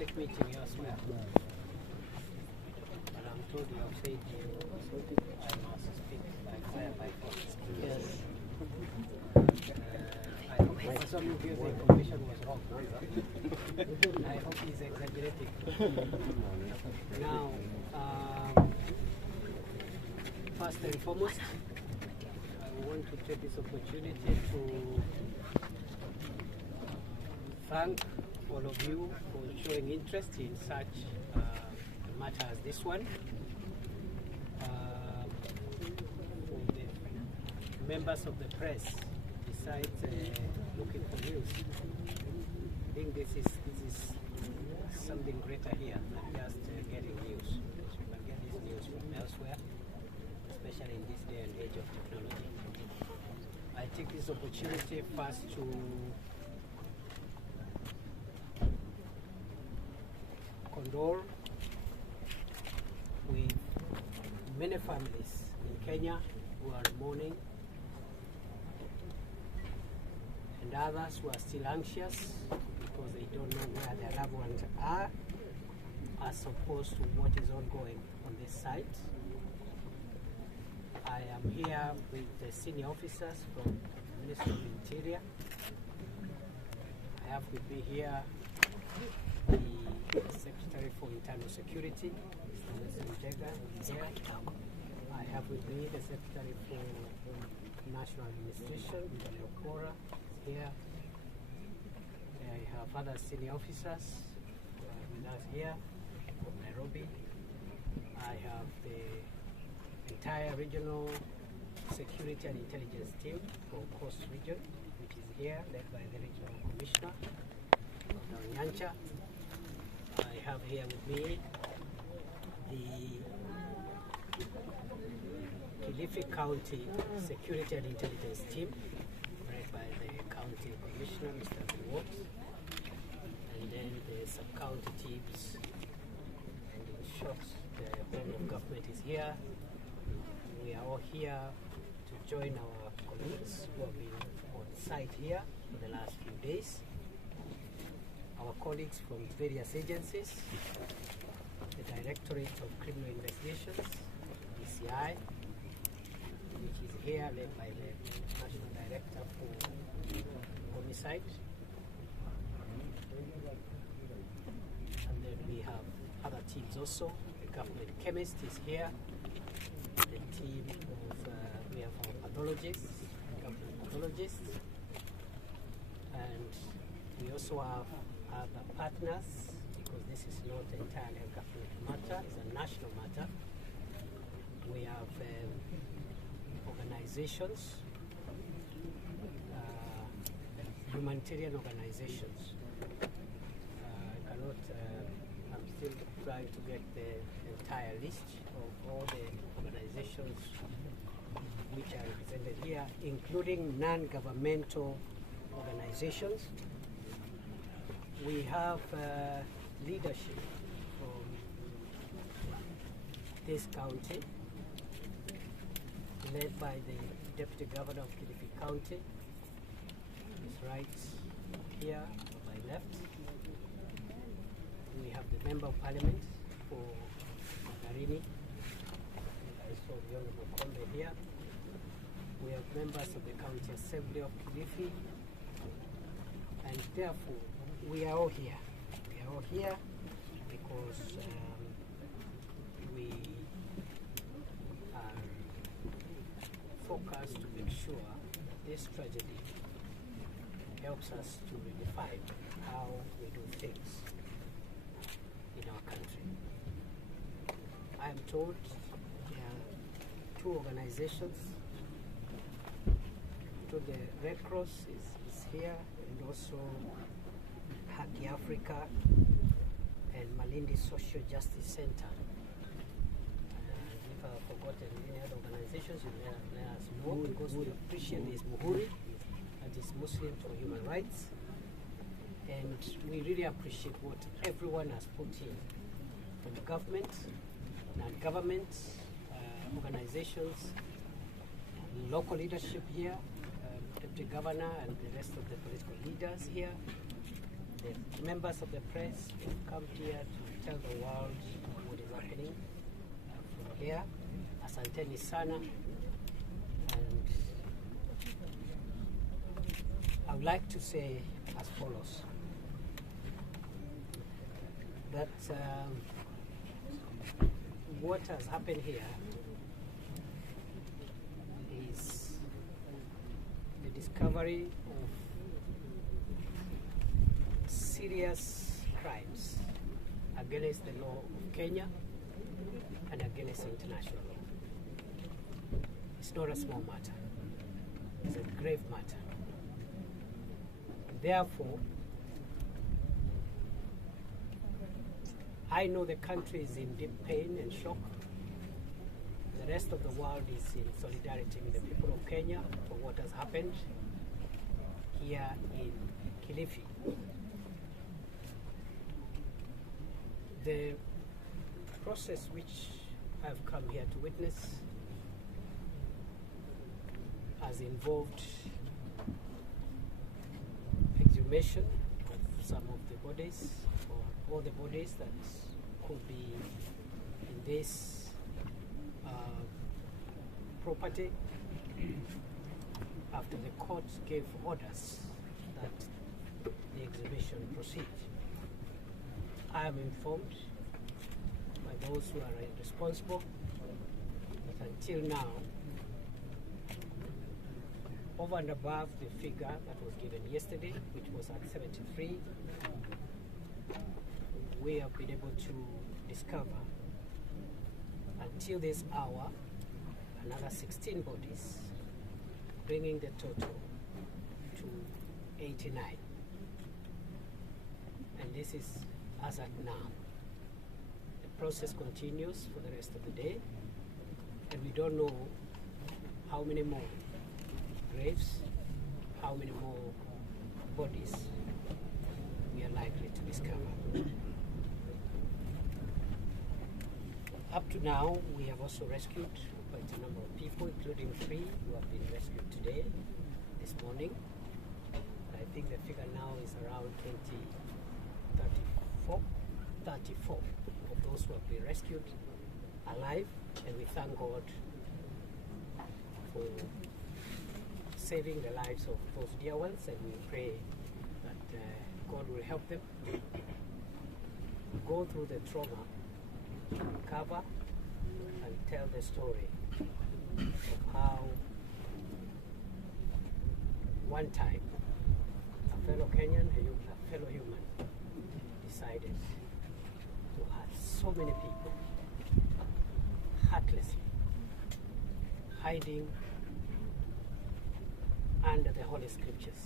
public meeting elsewhere. And I'm told you have said I must speak by fire by force. Yes. I hope for some of you the information was wrong. I hope he's exaggerating. Now, first and foremost, I want to take this opportunity to thank all of you for showing interest in such a matter as this one. For the members of the press, besides looking for news, I think this is something greater here than just getting news. So you can get this news from elsewhere, especially in this day and age of technology. I take this opportunity first to condole with many families in Kenya who are mourning, and others who are still anxious because they don't know where their loved ones are, as opposed to what is ongoing on this site. I am here with the senior officers from the Ministry of Interior. I have with me here the Secretary for Internal Security, Mr. Nelson Jega, here. I have with me the Secretary for National Administration, Mr. Leokora, here. I have other senior officers with us here from Nairobi. I have the entire regional security and intelligence team from Coast Region, which is here, led by the Regional Commissioner, Dr. Nyancha. I have here with me the Kilifi County Security and Intelligence Team, led by the County Commissioner, Mr. Biwot, and then the sub-county teams, and in short, the whole of government is here. We are all here to join our colleagues who have been on site here for the last few days. Our colleagues from various agencies, the Directorate of Criminal Investigations, DCI, which is here led by the National Director for Homicide. And then we have other teams also. The government chemist is here. The team of, we have our pathologists, government pathologists. And we also have other partners, because this is not entirely a government matter, it's a national matter. We have organizations, humanitarian organizations. I'm still trying to get the entire list of all the organizations which are represented here, including non-governmental organizations. We have leadership from this county, led by the Deputy Governor of Kindiki County, his right here on my left. We have the Member of Parliament for Magarini, I saw the Honorable Konde here. We have members of the County Assembly of Kindiki, and therefore we are all here. We are all here because we are focused to make sure this tragedy helps us to redefine how we do things in our country. I am told there are two organizations. To the Red Cross is here, and also Haki Africa and Malindi Social Justice Center. If I've forgotten any other organizations, you let us know, because we appreciate this Muhuri, that is Muslim for Human Rights, and we really appreciate what everyone has put in, from government, non-government organizations, local leadership here, Deputy Governor and the rest of the political leaders here, the members of the press have come here to tell the world what is happening from here. Asanteni sana. And I would like to say as follows, that what has happened here is the discovery of serious crimes against the law of Kenya and against international law. It's not a small matter. It's a grave matter. Therefore, I know the country is in deep pain and shock. The rest of the world is in solidarity with the people of Kenya for what has happened here in Kilifi. The process which I've come here to witness has involved exhumation of some of the bodies, or all the bodies that could be in this property, after the court gave orders that the exhumation proceed. I am informed by those who are responsible that until now, over and above the figure that was given yesterday, which was at 73, we have been able to discover until this hour another 16 bodies, bringing the total to 89. And this is as at now. The process continues for the rest of the day, and we don't know how many more graves, how many more bodies we are likely to discover. Up to now, we have also rescued quite a number of people, including 3 who have been rescued today, this morning. I think the figure now is around 34 of those who have been rescued alive, and we thank God for saving the lives of those dear ones, and we pray that God will help them go through the trauma, recover, and tell the story of how one time a fellow Kenyan, a fellow human, decided to hurt so many people heartlessly, hiding under the Holy Scriptures,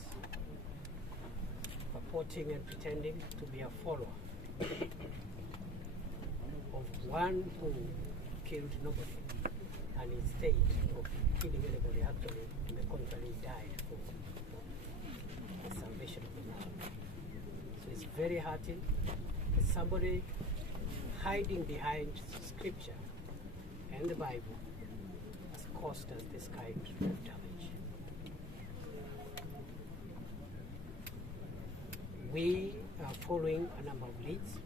purporting and pretending to be a follower of one who killed nobody, and instead of killing anybody, actually, on the contrary, died for the salvation of the world. So it's very hurting. Somebody hiding behind Scripture and the Bible has caused us this kind of damage. We are following a number of leads.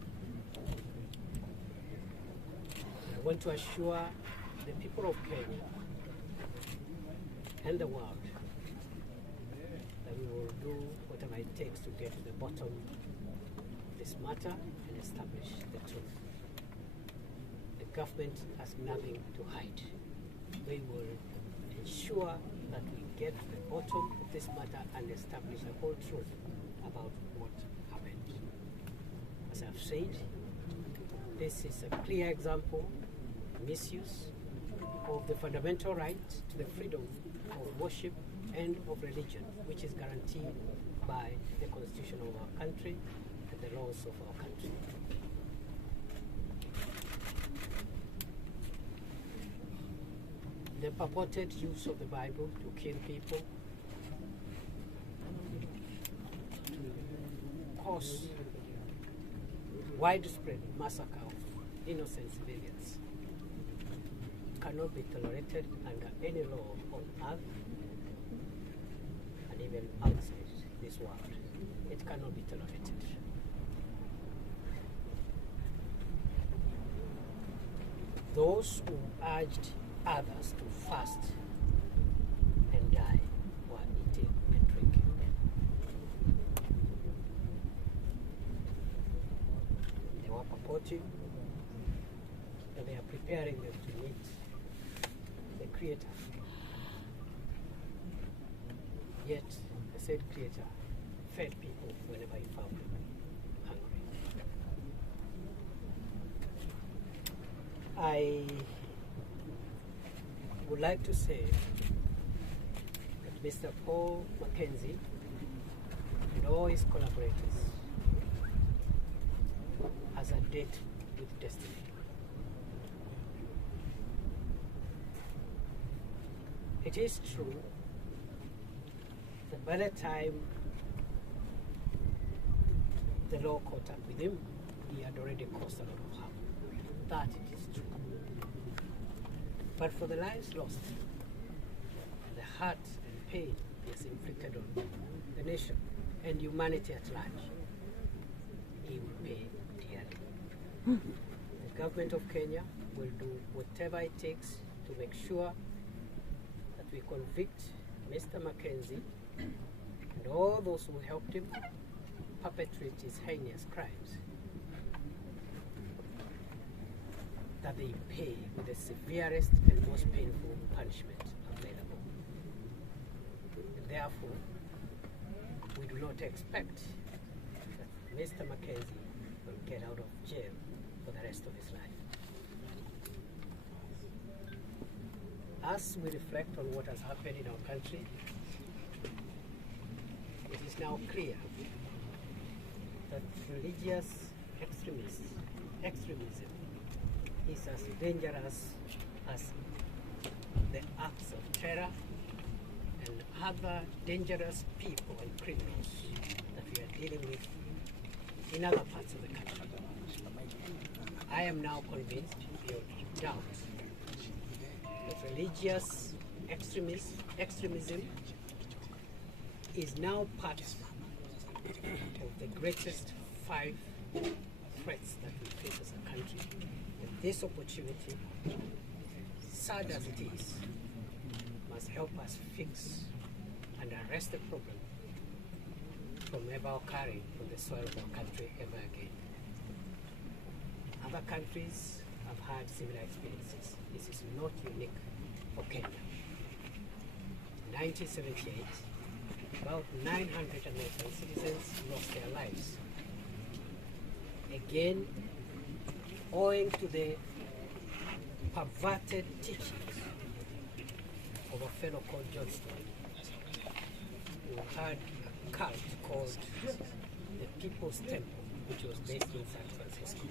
I want to assure the people of Kenya and the world that we will do whatever it takes to get to the bottom of this matter and establish the truth. The government has nothing to hide. We will ensure that we get to the bottom of this matter and establish the whole truth about what happened. As I've said, this is a clear example of misuse of the fundamental right to the freedom of worship and of religion, which is guaranteed by the constitution of our country and the laws of our country. The purported use of the Bible to kill people, to cause widespread massacre of innocent civilians, cannot be tolerated under any law on earth and even outside this world. It cannot be tolerated. those who urged others to fast and die were eating and drinking. They were purporting that they are preparing them to meet the Creator. Yet, the said Creator fed people whenever he found them hungry. I would like to say that Mr. Paul Makenzie and all his collaborators has a date with destiny. It is true that by the time the law caught up with him, he had already caused a lot of harm. That it is true. But for the lives lost, the hurt and pain he has inflicted on the nation and humanity at large, he will pay dearly. The government of Kenya will do whatever it takes to make sure that we convict Mr. Makenzie and all those who helped him perpetrate his heinous crimes, that they pay with the severest and most painful punishment available. And therefore, we do not expect that Mr. Makenzie will get out of jail for the rest of his life. As we reflect on what has happened in our country, it is now clear that religious extremism is as dangerous as the acts of terror and other dangerous people and criminals that we are dealing with in other parts of the country. I am now convinced beyond doubt that religious extremism is now part of the greatest 5 threats that we face as a country. And this opportunity, sad as it is, must help us fix and arrest the problem from ever occurring on the soil of our country ever again. Other countries have had similar experiences. This is not unique for Kenya. In 1978, about 900 American citizens lost their lives. Again, owing to the perverted teachings of a fellow called Johnston, who had a cult called the People's Temple, which was based in San Francisco.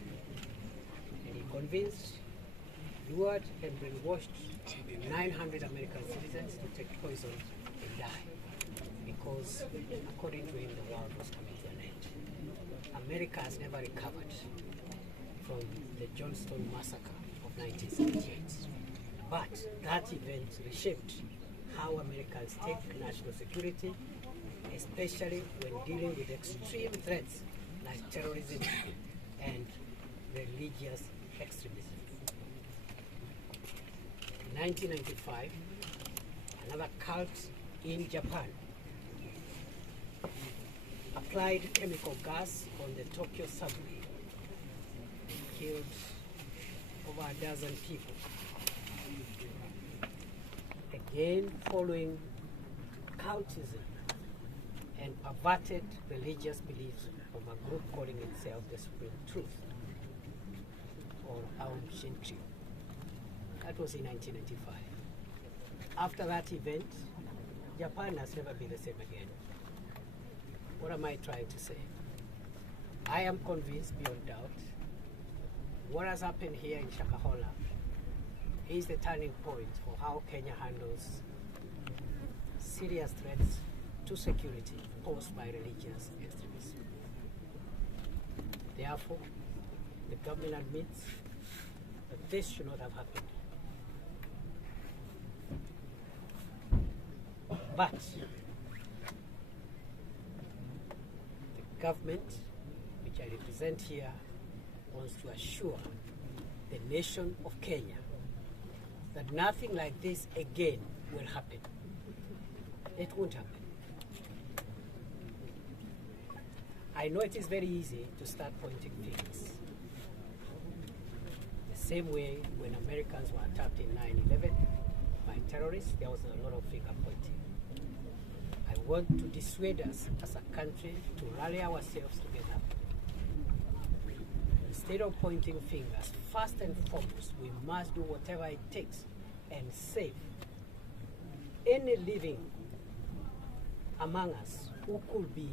And he convinced, lured, and brainwashed 900 American citizens to take poison and die. Because, according to him, the world was coming to an end. America has never recovered from the Johnston massacre of 1978. But that event reshaped how Americans take national security, especially when dealing with extreme threats like terrorism and religious extremism. In 1995, another cult in Japan applied chemical gas on the Tokyo subway, killed over a dozen people. Again, following cultism and perverted religious beliefs of a group calling itself the Supreme Truth, or Aum Shinryu. That was in 1995. After that event, Japan has never been the same again. What am I trying to say? I am convinced beyond doubt what has happened here in Shakahola is the turning point for how Kenya handles serious threats to security posed by religious extremism. Therefore, the government admits that this should not have happened. But the government, which I represent here, wants to assure the the nation of Kenya that nothing like this again will happen. It won't happen. I know it is very easy to start pointing fingers. The same way when Americans were attacked in 9/11 by terrorists, there was a lot of finger pointing. I want to dissuade us as a country to rally ourselves together. Instead of pointing fingers, first and foremost, we must do whatever it takes and save any living among us who could be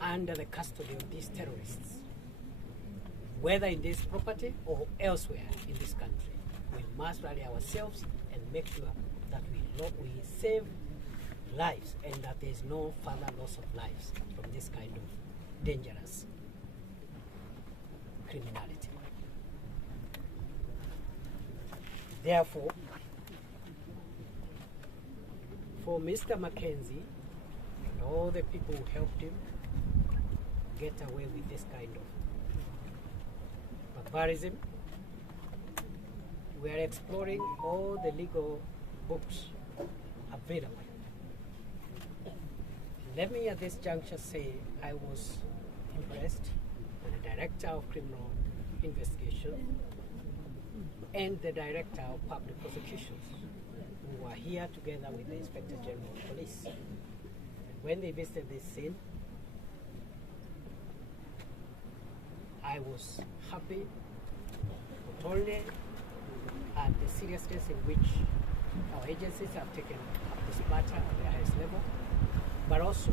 under the custody of these terrorists, whether in this property or elsewhere in this country. We must rally ourselves and make sure that we save lives and that there is no further loss of lives from this kind of dangerous criminality. Therefore, for Mr. Makenzie and all the people who helped him get away with this kind of barbarism, we are exploring all the legal books available. Let me at this juncture say I was impressed with the Director of Criminal Investigation and the Director of Public Prosecutions, who were here together with the Inspector General of Police. When they visited this scene, I was happy not only at the seriousness in which our agencies have taken up this matter at the highest level, but also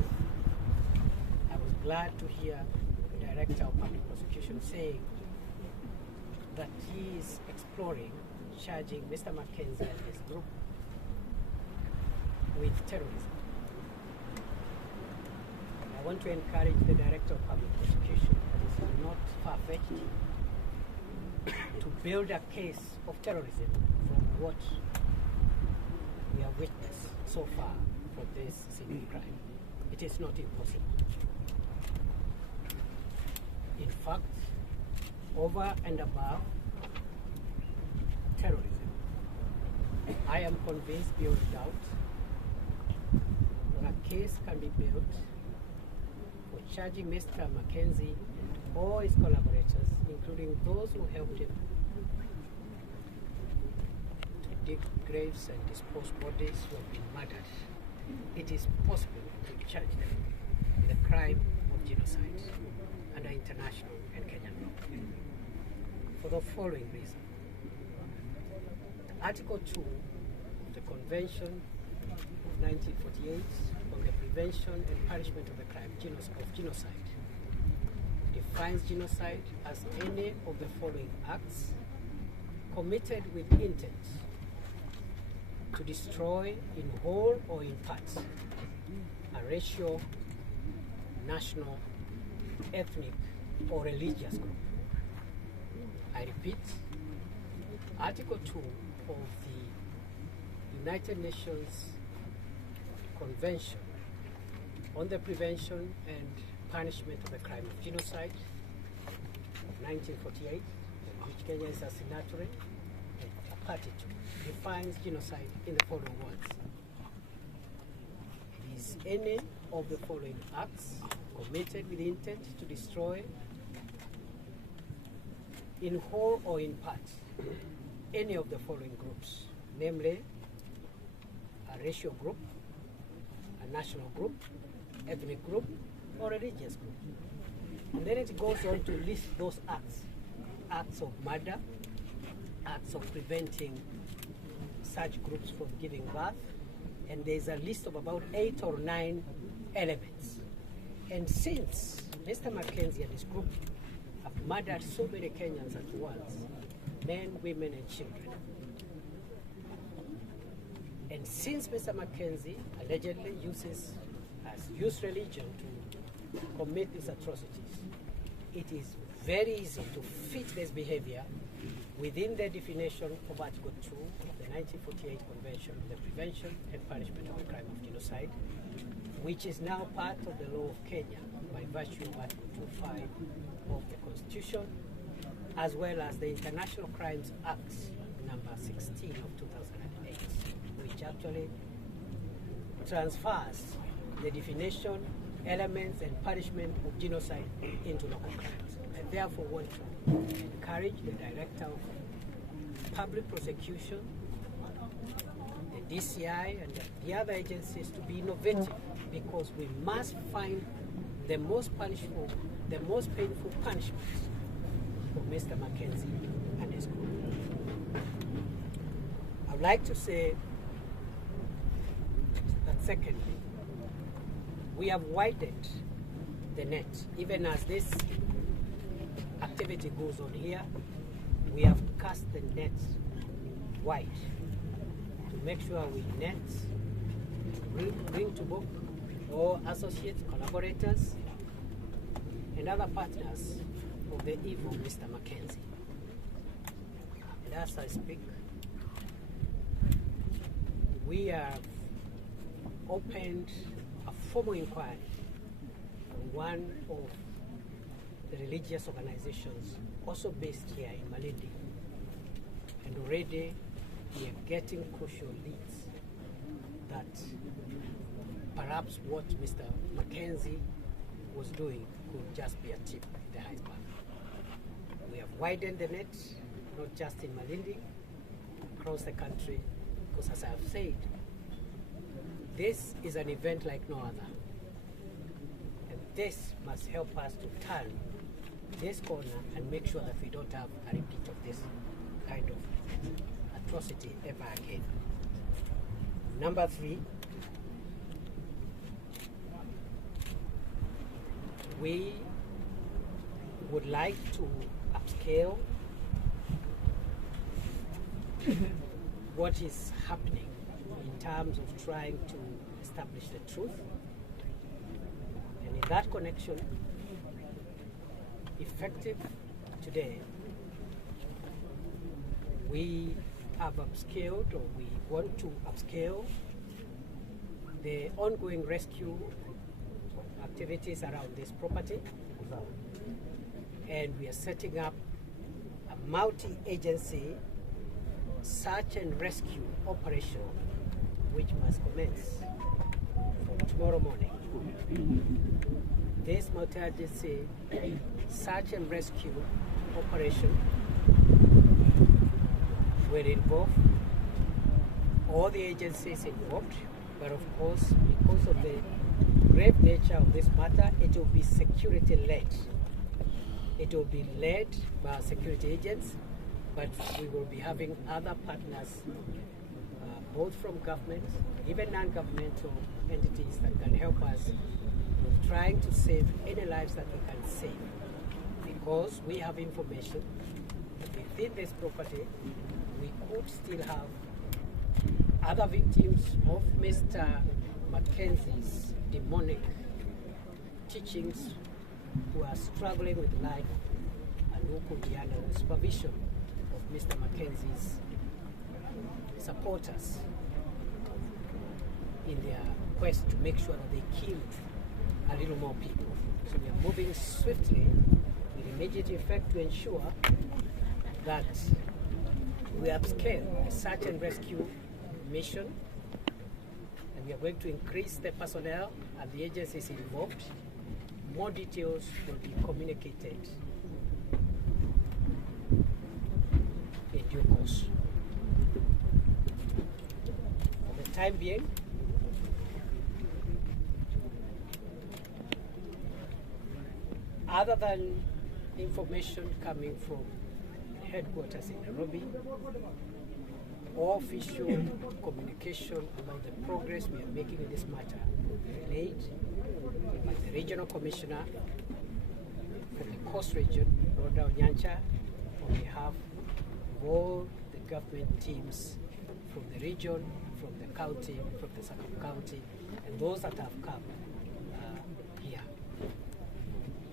I was glad to hear the Director of Public Prosecution saying that he is exploring charging Mr. Makenzie and his group with terrorism. I want to encourage the Director of Public Prosecution that it is not far-fetched to build a case of terrorism from what we have witnessed so far from this single crime. It is not impossible. In fact, over and above terrorism, I am convinced beyond doubt that a case can be built for charging Mr. Makenzie and all his collaborators, including those who helped him to dig graves and dispose bodies who have been murdered. It is possible to charge them with the crime of genocide under international and Kenyan law for the following reason. Article 2 of the Convention of 1948 on the Prevention and Punishment of the Crime of Genocide defines genocide as any of the following acts committed with intent to destroy in whole or in part a racial, national, ethnic, or religious group. I repeat, Article 2 of the United Nations Convention on the Prevention and Punishment of the Crime of Genocide of 1948, which Kenya is a signatory and a party to, defines genocide in the following words. It is any of the following acts committed with intent to destroy in whole or in part any of the following groups, namely a racial group, a national group, ethnic group, or religious group. And then it goes on to list those acts. Acts of murder, acts of preventing such groups from giving birth, and there's a list of about 8 or 9 elements. And since Mr. Makenzie and his group have murdered so many Kenyans at once, men, women, and children, and since Mr. Makenzie allegedly has used religion to commit these atrocities, it is very easy to fit this behavior within the definition of Article 2 of the 1948 Convention on the Prevention and Punishment of the Crime of Genocide, which is now part of the law of Kenya by virtue of Article 25 of the Constitution as well as the International Crimes Act number 16 of 2008, which actually transfers the definition, elements, and punishment of genocide into local crimes. I therefore want to encourage the Director of Public Prosecution, the DCI, and the other agencies to be innovative, because we must find the most punishable, the most painful punishments for Mr. Makenzie and his group. I would like to say that secondly, we have widened the net. Even as this activity goes on here, we have cast the net wide to make sure we net, bring to book all associates, collaborators, and other partners of the evil Mr. Makenzie. And as I speak, we have opened a formal inquiry on one of the religious organizations also based here in Malindi. And already we are getting crucial leads that perhaps what Mr. Makenzie was doing could just be a tip in the iceberg. We have widened the net, not just in Malindi, across the country, because as I have said, this is an event like no other. And this must help us to turn this corner and make sure that we don't have a repeat of this kind of atrocity ever again. Number 3, we would like to upscale what is happening in terms of trying to establish the truth. And in that connection, effective today, we have upscaled, or we want to upscale, the ongoing rescue activities around this property. And we are setting up a multi-agency search and rescue operation, which must commence from tomorrow morning. This multi-agency search and rescue operation will involve all the agencies involved, but of course, because of the grave nature of this matter, it will be security-led. It will be led by security agents, but we will be having other partners, both from government, even non-governmental entities that can help us with trying to save any lives that we can save. Because we have information that within this property, we could still have other victims of Mr. Mackenzie's demonic teachings who are struggling with life and who could be under the supervision of Mr. Mackenzie's supporters in their quest to make sure that they kill a little more people. So we are moving swiftly with immediate effect to ensure that we upscale the search and rescue mission, and we are going to increase the personnel and the agencies involved. More details will be communicated in due course. For the time being, other than information coming from headquarters in Nairobi, all official communication about the progress we are making in this matter will be relayed by the regional commissioner for the Coast region, Rhoda Onyancha, on behalf of all the government teams from the region, from the county, from the sub-county, and those that have come here.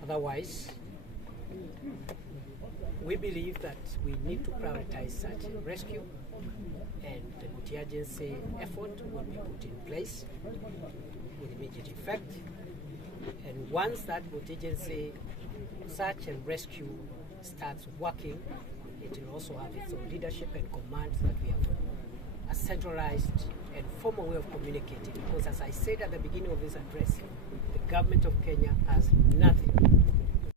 Otherwise, we believe that we need to prioritize search and rescue, and the multi-agency effort will be put in place with immediate effect. And once that multi-agency search and rescue starts working, it will also have its own leadership and command so that we have a centralized and formal way of communicating. Because as I said at the beginning of this address, the government of Kenya has nothing